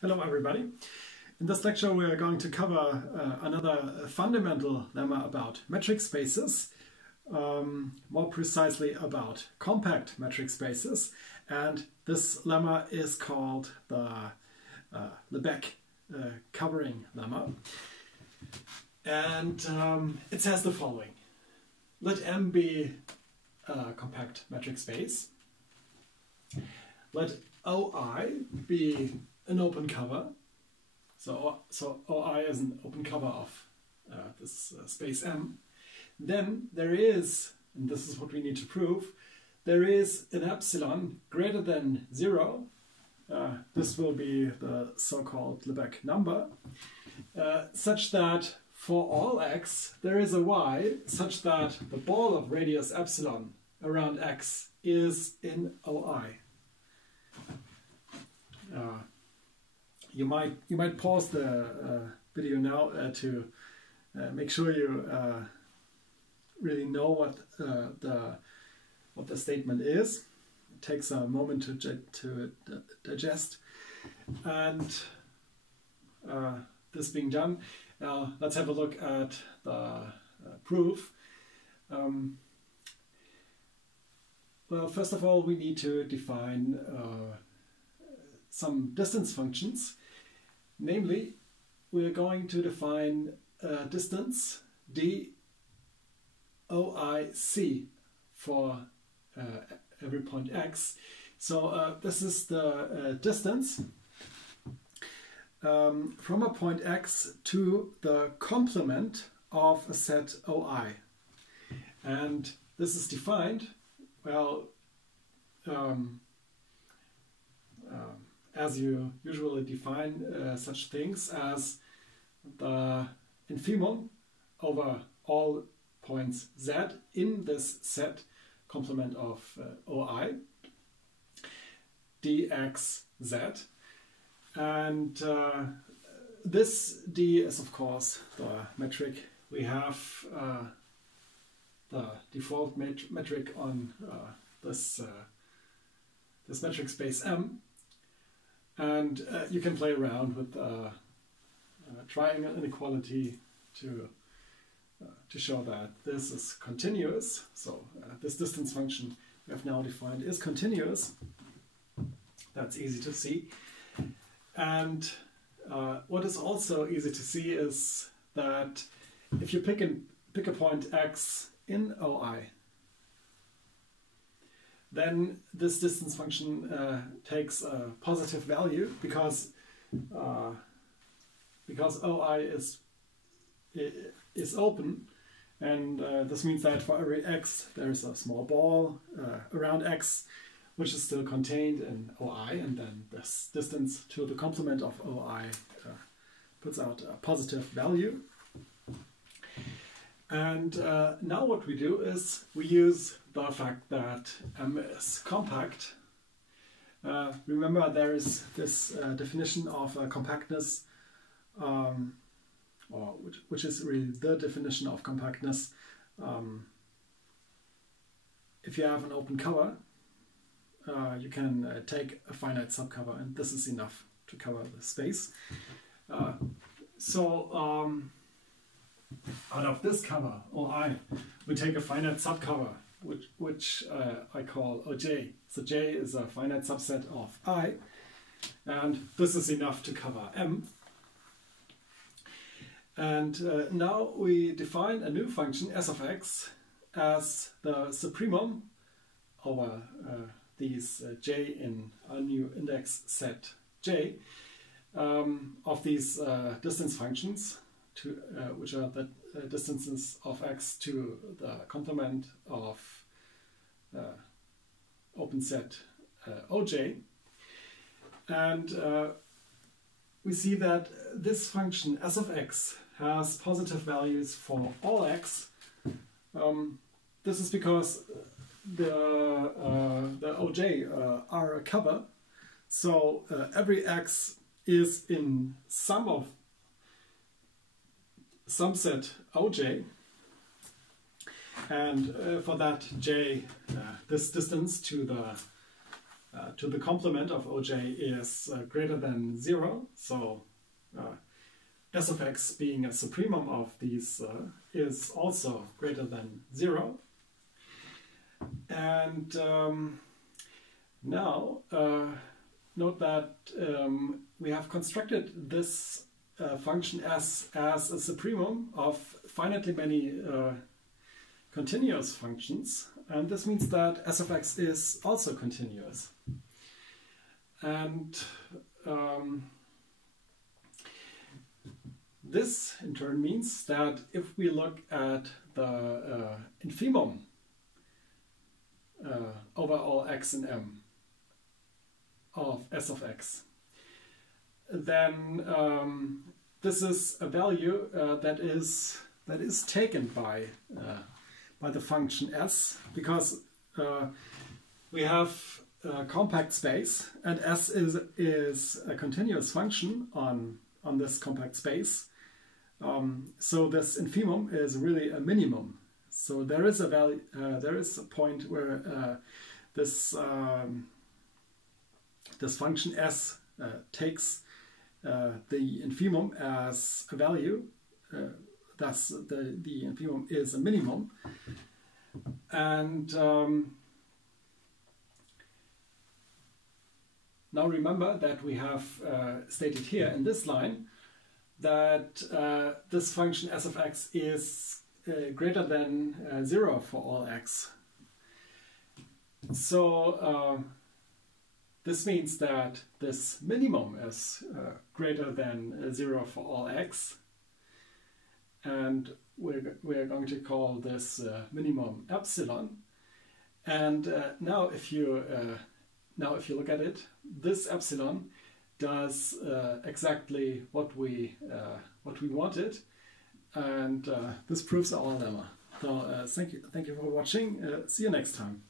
Hello everybody. In this lecture we are going to cover another fundamental lemma about metric spaces, more precisely about compact metric spaces, and this lemma is called the Lebesgue covering lemma, and it says the following. Let M be a compact metric space. Let OI be an open cover. So OI is an open cover of this space M. Then there is, and this is what we need to prove, there is an epsilon greater than 0. This will be the so-called Lebesgue number, such that for all x there is a y such that the ball of radius epsilon around x is in OI. You might pause the video now to make sure you really know what the statement is. It takes a moment to digest. And this being done, let's have a look at the proof. Well, first of all, we need to define some distance functions. Namely, we're going to define a distance d(OIC) for every point x. So this is the distance from a point x to the complement of a set OI. And this is defined, well, as you usually define such things as the infimum over all points z in this set complement of OI dxz, and this d is of course the metric. We have the default metric on this metric space M. And you can play around with triangle inequality to show that this is continuous. So this distance function we have now defined is continuous. That's easy to see. And what is also easy to see is that if you pick a point x in OI, then this distance function takes a positive value because OI is open, and this means that for every x there is a small ball around x which is still contained in OI, and then this distance to the complement of OI puts out a positive value. And now what we do is we use the fact that M is compact. Remember, there is this definition of compactness, which is really the definition of compactness. If you have an open cover, you can take a finite subcover, and this is enough to cover the space. Out of this cover, OI, we take a finite subcover, which I call OJ. So J is a finite subset of I, and this is enough to cover M. And now we define a new function, s of x, as the supremum over these J in a new index set J of these distance functions, which are the distances of x to the complement of open set OJ. And we see that this function s of x has positive values for all x. This is because the OJ are a cover, so every x is in some set OJ, and for that J, this distance to the to the complement of oj is greater than 0, so s of x being a supremum of these is also greater than 0. And now note that we have constructed this function s as a supremum of finitely many continuous functions, and this means that s of x is also continuous. And this in turn means that if we look at the infimum over all x and m of s of x, then this is a value that is taken by the function s, because we have a compact space, and s is a continuous function on this compact space. So this infimum is really a minimum. So there is a value, there is a point where this function s takes the infimum as a value. Thus, the infimum is a minimum. And now remember that we have stated here in this line that this function s of x is greater than 0 for all x. So this means that this minimum is greater than 0 for all x, and we're going to call this minimum epsilon. And now if you look at it, this epsilon does exactly what we wanted, and this proves our lemma. So thank you for watching. See you next time.